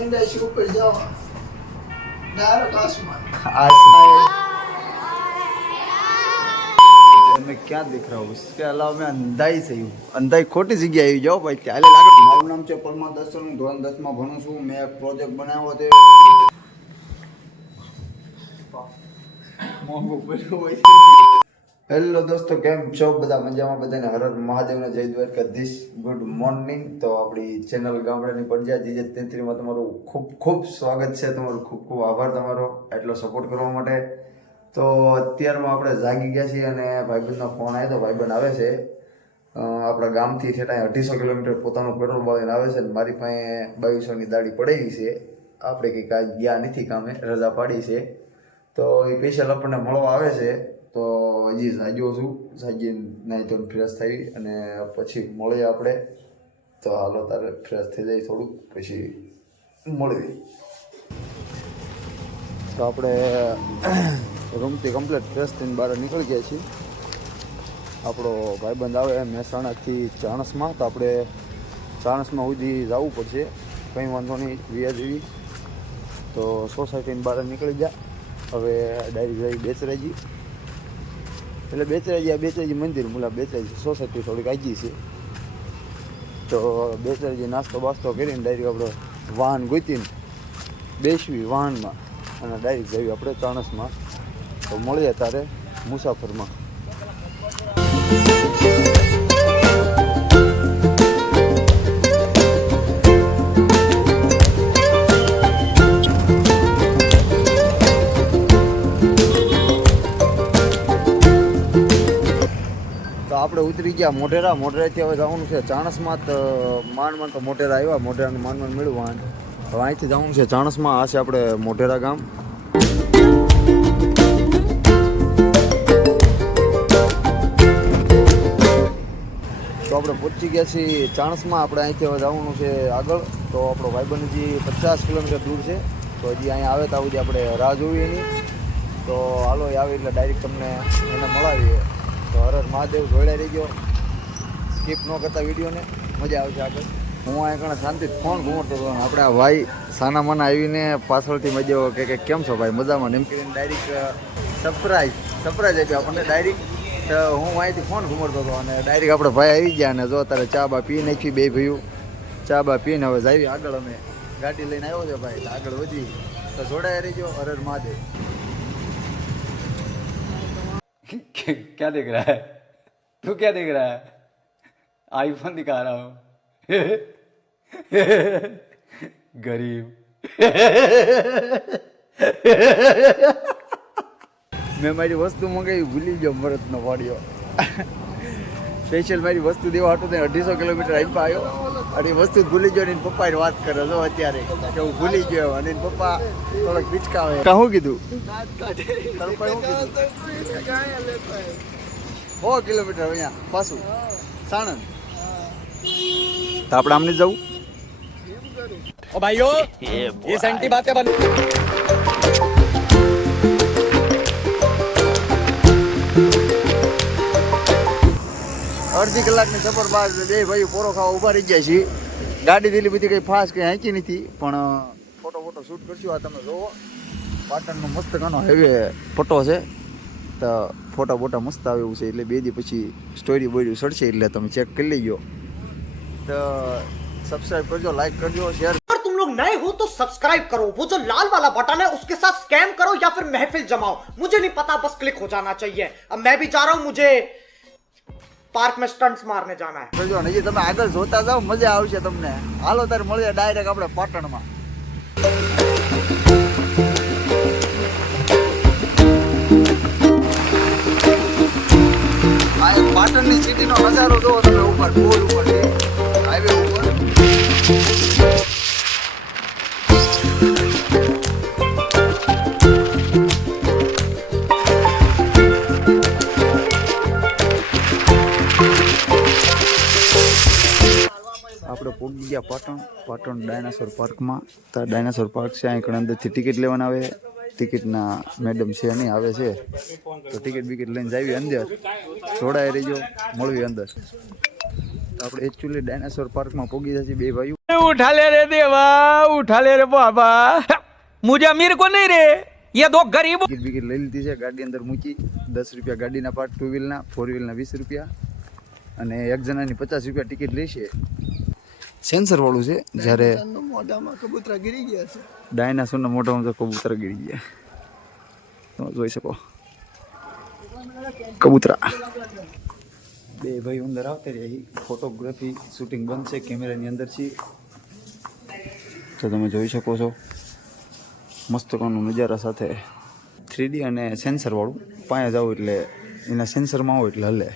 मंडा से ऊपर जाओ डायरेक्ट आसमान। मैं क्या देख रहा हूँ उसके अलावा मैं अंधाई से हूँ अंधाई खोटी जगह આવી જાઓ ભાઈ ચાલે લાગે મારું નામ છે પરમાર દર્શન હું ધોરણ 10 માં ભણું છું મેં એક પ્રોજેક્ટ બનાવ્યો છે મોંઘો પડ્યો હોય હેલો દોસ્તો કેમ છો બધા મજામાં બધાને હર હર મહાદેવને જય દ્વારકાધીશ ગુડ મોર્નિંગ તો આપણી ચેનલ ગામડાની પડજા જીજે 33 માં તમારું ખૂબ ખૂબ સ્વાગત છે તમારું ખૂબ ખૂબ આભાર તમારો એટલો સપોર્ટ કરવા માટે તો અત્યારમાં આપણે જાગી ગયા છીએ અને ભાઈબંધનો ફોન આવ્યો તો ભાઈબંધ આવે છે આપણા ગામથી ઠેઠા 250 કિલોમીટર પોતાનું પેટ્રોલ બાળીને આવે છે અને મારી પાસે 2200ની દાડી પડેલી છે આપણે કંઈક આજ ગયા નથી કામે રજા પાડી છે તો એ સ્પેશિયલ આપણને મળવા આવે છે તો હજી જાગ્યો છું જાગી નાહી તો ફ્રેશ થઈ અને પછી મળીએ આપણે તો હાલો તારે ફ્રેશ થઈ જાય થોડુંક પછી મળીએ તો આપણે રૂમથી કમ્પ્લીટ ફ્રેશ થઈને બહાર નીકળી ગયા છીએ આપણો ભાઈબંધ આવે મહેસાણાથી ચાણસમાં તો આપણે ચાણસમાં સુધી જવું પડશે કંઈ વાંધો નહીં વ્યાજ એવી તો સોસાયટીની બહાર નીકળી ગયા હવે ડાયરેક્ટ જઈ બેચરાજી એટલે બેચરાજી મંદિર મુલા બેચરાજી સોસાયટી થોડીક આગી છે તો બેચરાજી નાસ્તો બાસ્તો કરીને ડાયરેક્ટ આપણે વાહન ગોતીને બેસવી વાહનમાં અને ડાયરેક્ટ જઈએ આપણે ચાણસમાં તો મળીએ તારે મુસાફરમાં તો આપણે ઉતરી ગયા મોઢેરાથી હવે જવાનું છે ચાણસમાં તો માંડ તો મોઢેરા આવ્યા મોઢેરાને માંડ મળ્યું વાહન હવે અહીંથી જવાનું છે ચાણસમાં આ છે આપણે મોઢેરા ગામ તો આપણે પહોંચી ગયા છીએ ચાણસમાં આપણે અહીંથી હવે જવાનું છે આગળ તો આપણો ભાઈબંધ હજી 50 કિલોમીટર દૂર છે તો હજી અહીંયા આવે તો સુધી આપણે રાહ જોવી એની તો હાલો આવે એટલે ડાયરેક્ટ તમને એને મળાવીએ તો હર હર મહાદેવ જોડાઈ રહી ગયો સ્કીપ ન કરતા વિડીયોને મજા આવશે આગળ હું અહીંયા કણે શાંતિથી ફોન ઘૂમતો હતો આપણે આ ભાઈ સાના માના આવીને પાછળથી મજા કે કેમ છો ભાઈ મજામાં એમ કરીને ડાયરેક્ટ સરપ્રાઈઝ આપ્યો આપણને ડાયરેક્ટ તો હું અહીંથી ફોન ઘૂમતો હતો અને ડાયરેક્ટ આપણે ભાઈ આવી ગયા અને જો તારે ચા બા પી નાખી બે ભાઈઓ ચા બા પીને હવે જાવી આગળ અમે ગાડી લઈને આવ્યો છે ભાઈ આગળ વધી તો જોડાઈ રહીજો હર હર મહાદેવ क्या देख रहा है तू क्या देख रहा है आईफोन दिखा रहा हूं गरीब મેં મારી વસ્તુ મંગાવી ભૂલી ગયો મરદનો વાડિયો સ્પેશિયલ મારી વસ્તુ દેવા હતું 250 કિલોમીટર આપ્યા આવ્યો અને વસ્તુ ભૂલી ગયો ને પપ્પાને વાત કરે જો અત્યારે કે હું ભૂલી ગયો અને પપ્પા થોડોક પિચકાવે કહું કીધું 100 કિલોમીટર અહીંયા પાછું સાણંદ તો આપણે આમને જવું ओ भाइयों ये सेंटी बातें बन અડધી કલાકની સફર બાદ બે ભાઈ પોરો ખાવા ઊભા રહી ગયા છીએ ગાડી દિલ્હી બધી કંઈ ફાસ્ટ કંઈ હાંકી નથી પણ ફોટો શૂટ કરશું આ તમે જોવો પાટણનો મસ્ત ઘણો હાઈવે ફોટો છે તો ફોટા મસ્ત આવે એવું છે એટલે બે દી પછી સ્ટોરી બોરી સડશે એટલે તમે ચેક કરી લેજો તો સબસ્ક્રાઈબ કરજો લાઈક કરજો શેર तुम लोग नए हो तो सब्सक्राइब करो वो जो लाल वाला बटन है उसके साथ स्कैम करो या फिर महफिल जमाओ मुझे नहीं पता बस क्लिक हो जाना चाहिए अब मैं भी जा रहा हूं मुझे पार्क में स्टंट्स मारने जाना है કરજો ને તમે આગળ જોતા જાઓ મજા આવશે તમને હાલો તારે મળીએ ડાયરેક્ટ આપણે પાટણમાં આ પાટણની સિટીનો નજારો જોવો તમે ઉપર પુલ ઉપર હાઈવે ઉપર આપણે પહોંચી ગયા પાટણ ડાયનાસોર પાર્કમાં તો ડાયનાસોર પાર્ક છે અહીં અંદરથી ટિકિટ લેવાના આવે ટિકિટના મેડમ છે નહીં આવે છે તો ટિકિટ બિકિટ લઈને જાવી અંદર જોડાઈ રહીજો મળવી અંદર આપણે એકચ્યુઅલી ડાયનાસોર પાર્કમાં પહોંચી જશે બે ભાઈઓ. उठा ले रे देवा, उठा ले रे बाबा, मुझे अमीर को नहीं रे, ये दो गरीब. ટિકિટ બિકિટ લઈ લીધી છે, ગાડી અંદર મૂકી. 10 રૂપિયા ગાડીના પાર્ટ, 2 વ્હીલના, 4 વ્હીલના 20 રૂપિયા અને એક જણાની 50 રૂપિયા ટિકિટ લેશે. સેન્સર વાળું છે. જ્યારે મોઢામાં કબૂતરા ગીરી ગયા છે. ડાયનાસોરના મોઢામાં તો કબૂતર ગીરી ગયા, તમે જોઈ શકો કબૂતરા. બે ભાઈ અંદર આવતા રહ્યા. ફોટોગ્રાફી શૂટિંગ બંધ છે, કેમેરાની અંદર છે તો તમે જોઈ શકો છો મસ્ત કોનો નજારા સાથે 3D અને સેન્સર વાળું. પાયા જાવ એટલે એના સેન્સરમાં આવો એટલે હલે.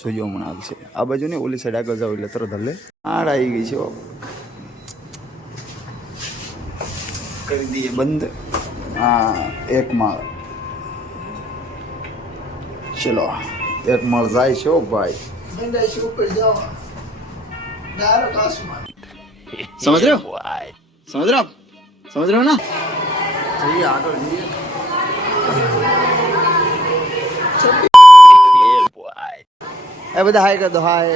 જોજો હમણાં આવશે. આ બાજુ નહીં, ઓલી સાઈડ આગળ જાવ એટલે તરત હલે. આડ આવી ગઈ છે, કરી દઈએ બંધ. હા, એક માળ. ચલો, એક માળ જાય છે ભાઈ. ગંડા છે ઉપર જવા. ડાયરેક્ટ આસમાન. समझ रहे हो, समझ रहे हो, समझ रहे हो ना. જઈએ આગળ જઈએ. એ બધા હાય કર દો. હાય.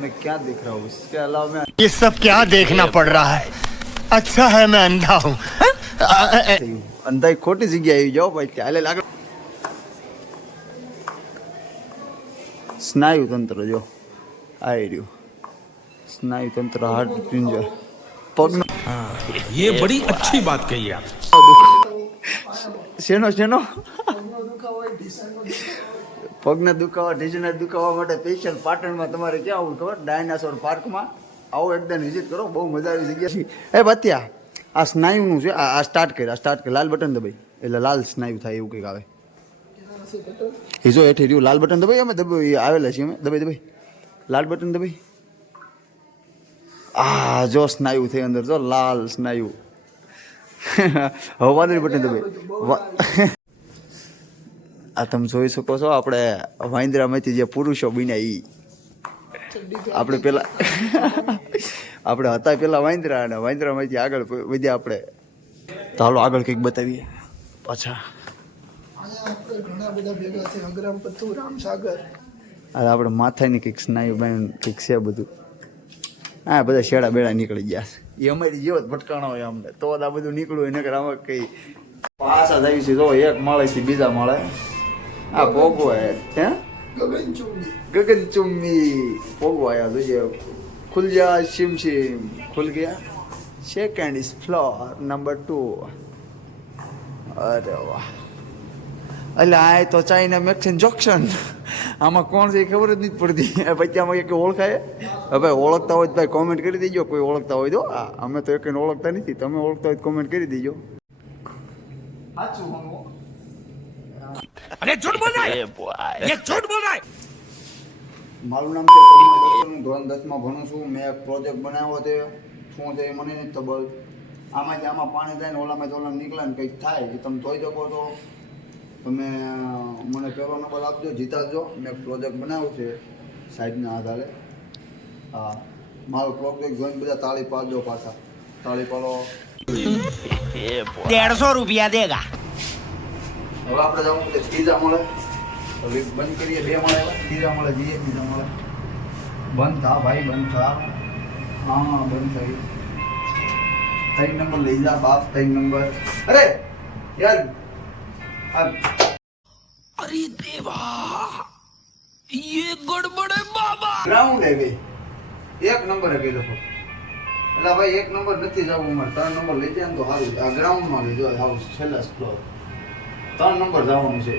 मैं क्या देख रहा हूँ, इसके अलावा मैं ये सब क्या देखना पड़ रहा है. अच्छा है मैं अंधा हूँ. અંધાઈ ખોટી જગ્યાએ આવી જાઓ ભાઈ. ચાલે લાગે. સ્નાયુ તંત્ર જો આવી રહ્યું. સ્નાયુ તંત્ર, હાર્ટ પિંજર, પગનો. ये बड़ी अच्छी बात कही आप. શેનો શેનો પગનો દુખાવો હોય, ઢીસાનો દુખાવો. પગના દુખાવા, ઢીસના દુખાવા માટે સ્પેશિયલ પાટણમાં તમારે ક્યાં આવું ખબર? ડાયનાસોર પાર્કમાં આવો, એકદમ વિઝિટ કરો. બહુ મજા આવી જગ્યા છે. એ બત્યા, આ સ્નાયુનું છે. આ સ્ટાર્ટ કરી, આ સ્ટાર્ટ કરી. લાલ બટન દબાઈ એટલે લાલ સ્નાયુ થાય એવું કંઈક આવે. એ જો હેઠે રહ્યું લાલ બટન દબાઈ. અમે દબાઈ આવેલા છીએ, અમે દબાઈ દબાઈ લાલ બટન દબાઈ. આ જો સ્નાયુ થઈ અંદર, જો લાલ સ્નાયુ. હવે વાદળી બટન દબાઈ. આ તમે જોઈ શકો છો આપણે વાંદરામાંથી જે પુરુષો બન્યા ઈ. આપણે પેલા આપણે હતા પેલા વાંદરા, અને વાંદરામાંથી આગળ વધ્યા આપણે. તો હાલો આગળ કંઈક બતાવીએ પાછા. અહીંયા આપણે ઘણા બધા ભેગા છે. અગ્રામ પથ્થુ, રામસાગર. આ આપણે માથાની કંઈક સ્નાયુ બાયુ કંઈક છે બધું. હા, બધા શેડા બેડા નીકળી ગયા છે. એ અમારી જેવો જ ભટકાણો હોય અમને. તો આ બધું નીકળ્યું નકર આમાં કઈ પાછા જાય છે. જો એક માળેથી બીજા માળે આ પોગો હે ગગનચુંબી. ગગનચુંબી પોગો આયા. જોઈએ ખુલ જા શિમ શિમ ખુલ ગયા. Second is floor number 2. અરે વાહ. એટલે આ તો ચાઇના મેક્સિન જોક્શન. આમાં કોણ છે એ ખબર જ નથી પડતી. પછી આમાં એક ઓળખાય. હવે ઓળખતા હોય તો ભાઈ કોમેન્ટ કરી દેજો. કોઈ ઓળખતા હોય તો. અમે તો એક ઓળખતા નથી. તમે ઓળખતા હોય તો કોમેન્ટ કરી દેજો. સાચું अरे झूठ बोल रहा है, ये झूठ बोल रहा है. મારું નામ છે પરમાર દર્શન. હું ધોરણ 10 માં ભણું છું. મેં એક પ્રોજેક્ટ બનાવ્યો છે. શું છે એ મને નથી ખબર. આમાંથી આમાં પાણી જાય ને ઓલામાં નીકળે ને કંઈક થાય એ તમે જોઈ શકો છો. તમે મને પહેલો નંબર આપજો, જીતાડજો. મેં એક પ્રોજેક્ટ બનાવ્યો છે સાહેબના આધારે. હા, મારો પ્રોજેક્ટ જોઈને બધા તાળી પાડજો. પાછા તાળી પાડો. 150 रुपया देगा. હવે આપણે જવું છે ત્રીજા મળે. હવે બંધ કરીએ. 2 મળે, ત્રીજા મળે જઈએ. ત્રીજા મળે બંધ થા ભાઈ, બંધ થા. હા, બંધ થઈ. 3 નંબર લઈ જા બાપ. 3 નંબર. અરે યાર, अरे देवा, ये गड़बड़ है बाबा. ગ્રાઉન્ડ હે બે. 1 નંબર હે લોકો. એટલે ભાઈ 1 નંબર નથી જવું અમારે. 3 નંબર લઈ જાય ને તો સારું. આ ગ્રાઉન્ડમાં લઈ જાય. હાઉસ છેલ્લા ફ્લોર 3 નંબર જવાનું છે.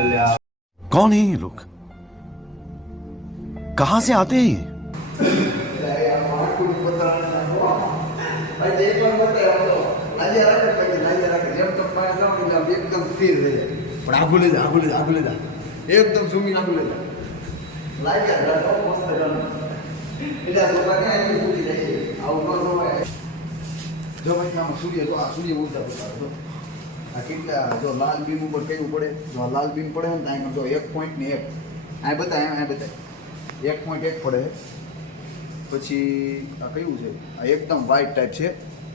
અલ્યા कौन है ये लोग, कहाँ से आते हैं ये? એકદમ ફીર રહે. પણ આગું લેજા, આગું લેજા, આગું લેજા. એકદમ ઝૂમી આગું લેજા. લાગ્યા મસ્ત ગાનું. એટલે આ છોકરા ક્યાં એની પૂરી જાય છે. આવું ન જોવાય. જો ભાઈ આમાં સૂર્ય, જો આ સૂર્ય ઉડતા બતાવે. આ કેટલા જો લાલ બીમ ઉપર કયું પડે. જો લાલ બીમ પડે ને તો અહીં જો 1.1 આ બતાય. આ બતાય 1.1 પડે. પછી આ કયું છે? આ એકદમ વ્હાઇટ ટાઈપ છે.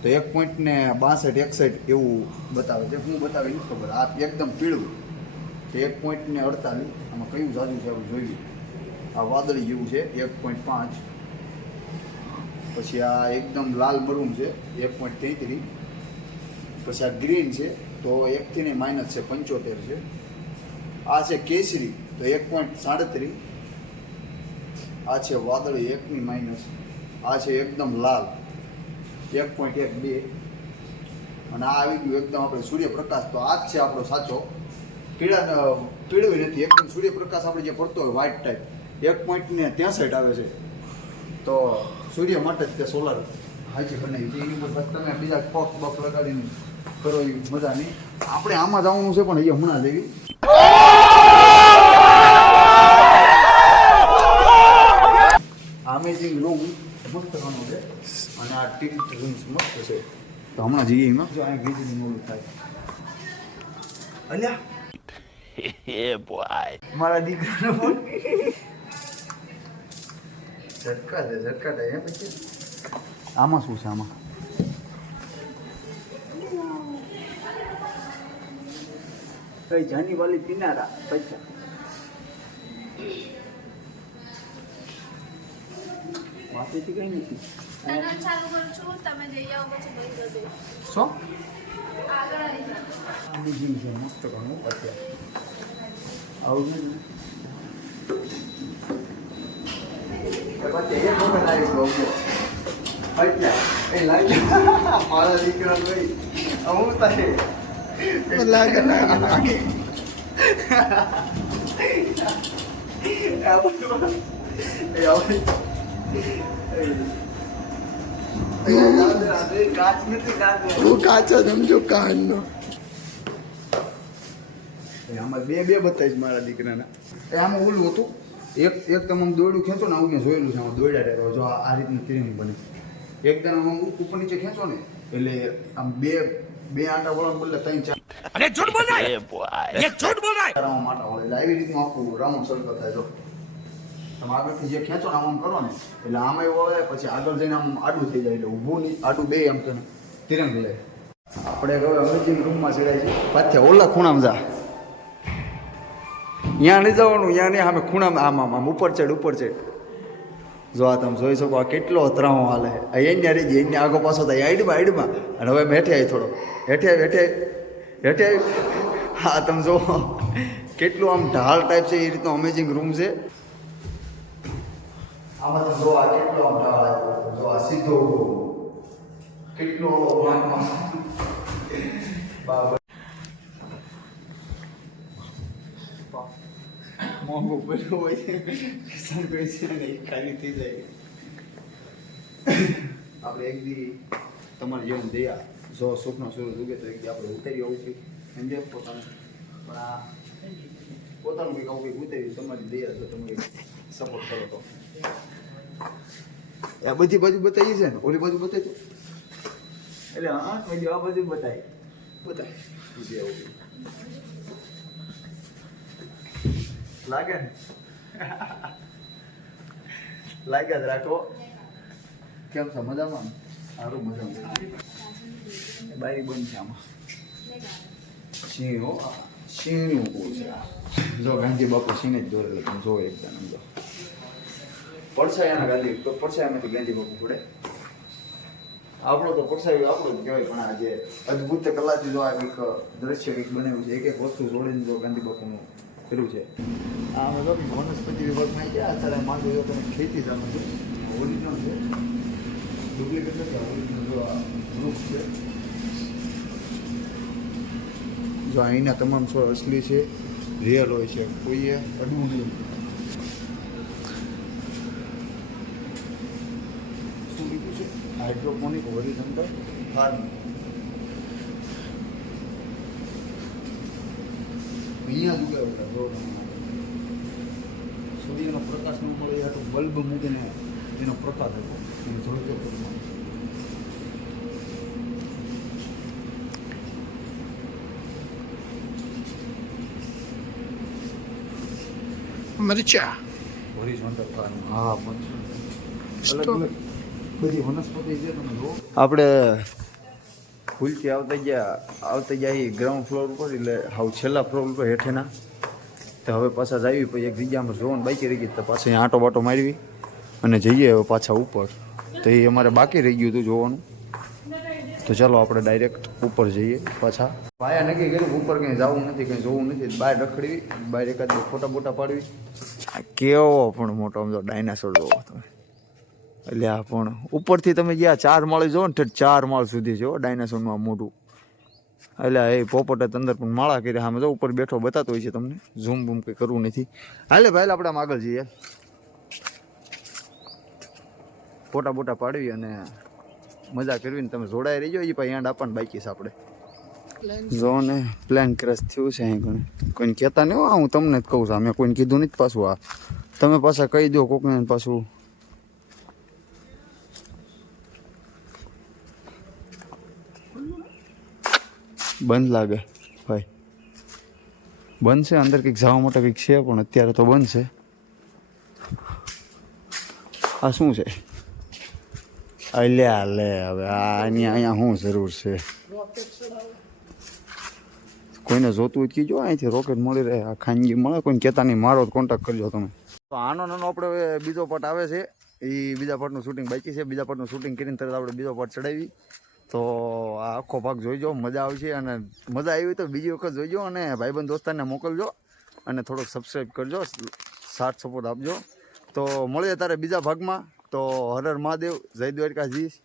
તો 1.62 એવું બતાવે છે. હું બતાવે નથી ખબર. આ એકદમ પીળું છે 1.48. આમાં કયું જાજુ છે આપણે જોઈએ. આ વાદળી જેવું છે 1.5. પછી આ એકદમ લાલ મરૂન છે 1.33. પછી આ ગ્રીન છે તો 1 થી નહીં માઇનસ છે 75 છે. આ છે કેસરી તો 1.37. આ છે વાદળી 1 ની માઇનસ. આ છે એકદમ લાલ 1.12. અને આ આવી ગયું એકદમ આપણે સૂર્યપ્રકાશ. તો આ જ છે આપણો સાચો. પીળું નથી, એકદમ સૂર્યપ્રકાશ આપણે જે પડતો હોય વ્હાઇટ ટાઈપ 1.63 આવે છે. તો સૂર્ય માટે જ તે સોલાર હાજી બનાવી છે. એની ઉપર તમે બીજા પગ બફ લગાડીને કરો એ મજા નહીં. આપણે આમાં જવાનું છે પણ અહીંયા હમણાં જેવી અમેઝિંગ રૂમ મસ્ત કરવાનો છે. અને આ ટિલ્ટ રૂમ્સ મસ્ત છે. તો હમણાં જઈએ એમાં જો અહીંયા વીજળી મોડું થાય. અલ્યા મારા દીકરાનો ફોન ઝટકા થાય પછી આમાં શું છે આમાં કઈ જાની વાલી કિનારા પૈસા માથેથી કઈ નથી ચાલુ કરું છું તમે જઈ આવો પછી બંધ કરી દો શું આગળ આવી જાઓ આની જીમ છે મસ્ત ઘણું અત્યારે આવું નથી પછી એક વખત આવી ગયો એ લાગે મારા દીકરા ભાઈ અમુક થાય લાગે હું કાચો સમજો કાનનો આમાં બે બતાવીશ મારા દીકરાના. એ આમાં ઓલું હતું એક તમે દોરડું ખેંચો ને આવું ક્યાં જોયેલું છે આમાં દોરડા ટાઈપ જો આ રીતની ટ્રેનિંગ બને. એકદમ આમ ઉપર નીચે ખેંચો ને એટલે આમ બે આંટા વળવાનું બદલે 3-4 अरे झूठ बोल रहा है ये झूठ बोल रहा है રાઉન્ડ આંટા વળે એટલે આવી રીતનું આખું રાઉન્ડ સર્કલ થાય. જો તમે આગળથી જે ખેંચો ને આમ કરો ને એટલે આમાં વળે પછી આગળ જઈને આમ આડું થઈ જાય એટલે ઊભું નહીં આડું બે આમ કરે તિરંગ લે. આપણે હવે અમેઝિંગ રૂમમાં ચડાય છે પાછા ઓલા ખૂણામાં જા. ત્યાં નહીં જવાનું, ત્યાં નહીં સામે ખૂણામાં આમ ઉપર ચડ. જો આ તમે જોઈ શકો આ કેટલો ત્રાવો હાલે. અહીંયા રહી જાય એને આગો પાછો થાય આઈડમાં અને હવે બેઠે આવી થોડો હેઠે આવી. હા તમે જો કેટલું આમ ઢાળ ટાઈપ છે એ રીતનો અમેઝિંગ રૂમ છે. આમાં તમે જો આ કેટલો આમ ઢાળ આવ્યો. જો આ સીધો કેટલો બાબર મોંઘું પડ્યું હોય છે કિસાન કોઈ છે ને એ ખાલી થઈ જાય. આપણે એક દી તમારે જેવું દયા જો સુખનો સૂરજ ઉગે તો એક દી આપણે ઉતારી આવું છું સમજે પોતાનું. પણ આ પોતાનું કંઈક આવું કંઈક ઉતારી તમારી દયા જો તમે સપોર્ટ કરો તો. આ બધી બાજુ બતાવી છે ને ઓલી બાજુ બતાવી એટલે હા બધી આ બાજુ બતાવી બીજી આવું લાગે ને લાગ્યા જ રાખો. કેમ છે મજામાં? સારું મજામાં. બારી બંધ છે આમાં. સિંહનું કુળ છે. જો ગાંધી બાપુ સિંહ જ દોરેલો તમે જો એકદમ જો પડછાયાના ગાંધી પડછાયામાંથી ગાંધી બાપુ પડે. આપણો તો પડછાયો આપણો જ કહેવાય. પણ આ જે અદભુત કલાથી જો આ કંઈક દ્રશ્ય કંઈક બનાવ્યું છે એક વસ્તુ જોડીને જો ગાંધી બાપુનું કર્યું છે. આ મતલબ વનસ્પતિ વિભાગમાં ગયા અત્યારે માંગો જો તમે ખેતી સામે છે ઓરિજિનલ છે ડુપ્લિકેટ નથી. ઓરિજિનલ જો આ વૃક્ષ છે જો અહીંના તમામ છોડ અસલી છે રિયલ હોય છે કોઈએ અડવું નહીં. શું લીધું છે? Hydroponic horizontal farming. અહીંયા જ ઉગાડેલા સૂર્યનો પ્રકાશ ન મળે આ તો બલ્બ મૂકીને એનો પ્રકાશ હતો એને ઝળકે પ્રમાણે. મરચા હોરિઝોન્ટલ ફાર્મ. હા અલગ અલગ બધી વનસ્પતિ છે તમે જો. આપણે ભૂલથી આવતા ગયા ગ્રાઉન્ડ ફ્લોર ઉપર, એટલે હાવ છેલ્લા ફ્લોર ઉપર હેઠેના. તો હવે પાછા જ આવી, પછી એક જગ્યામાં જોવાનું બાકી રહી ગઈ, તો પાછા અહીંયા આંટો બાટો મારવી અને જઈએ હવે પાછા ઉપર. તો એ અમારે બાકી રહી ગયું હતું જોવાનું. તો ચાલો આપણે ડાયરેક્ટ ઉપર જઈએ પાછા. ભાયા નક્કી કર્યું ઉપર કંઈ જવું નથી, કંઈ જોવું નથી, બહાર રખડવી, બહાર એકાદ ફોટા બોટા પાડવી. આ કેવો પણ મોટો આમ જો ડાયનાસોર જોવો તમે. એટલે આ પણ ઉપરથી તમે જ્યાં 4 માળે જો ને 4 માળ સુધી જો ડાયનાસોરનું આ મોટું. એટલે એ પોપટે અંદર પણ માળા કરી સામે જો ઉપર બેઠો બતાતો હોય છે તમને. ઝૂમ બૂમ કંઈ કરવું નથી. હાલે ભાઈ આપણે આમ આગળ જઈએ, ફોટા બોટા પાડવી અને મજા કરવી ને તમે જોડાઈ રહીજો. એ પછી એન્ડ આપવાનું બાકી છે આપણે. જો ને પ્લાન ક્રેશ થયું છે અહીં ઘણે. કોઈને કહેતા નહીં, હું તમને જ કહું છું, મેં કોઈને કીધું નથી પાછું. આ તમે પાછા કહી દો કોકને પાછું. બંધ લાગે ભાઈ, બંધ છે અંદર. કંઈક જવા માટે કંઈક છે પણ અત્યારે તો બંધ છે. આ શું છે? અલ્યા લે હવે આની અહીંયા શું જરૂર છે? કોઈને જોતું હોય કીજો, અહીંથી રોકેટ મળી રહે, આ ખાનગી મળે. કોઈને કહેતા નહીં, મારો જ કોન્ટેક્ટ કરજો તમે. તો આનો નાનો આપણે બીજો પાર્ટ આવે છે, એ બીજા પાર્ટનું શૂટિંગ બાકી છે. બીજા પાર્ટનું શૂટિંગ કરીને તરત આપણે બીજો પાર્ટ ચડાવી. તો આ આખો ભાગ જોઈજો, મજા આવશે. અને મજા આવી હોય તો બીજી વખત જોઈજો અને ભાઈબંધ દોસ્તારને મોકલજો અને થોડોક સબસ્ક્રાઈબ કરજો, સાથ સપોર્ટ આપજો. તો મળીએ તારે બીજા ભાગમાં. તો હર હર મહાદેવ, જય દ્વારકાધીશ.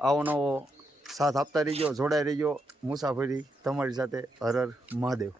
આવો નવો સાથ આપતા રહીજો, જોડાઈ રહીજો. મુસાફરી તમારી સાથે. હર હર મહાદેવ.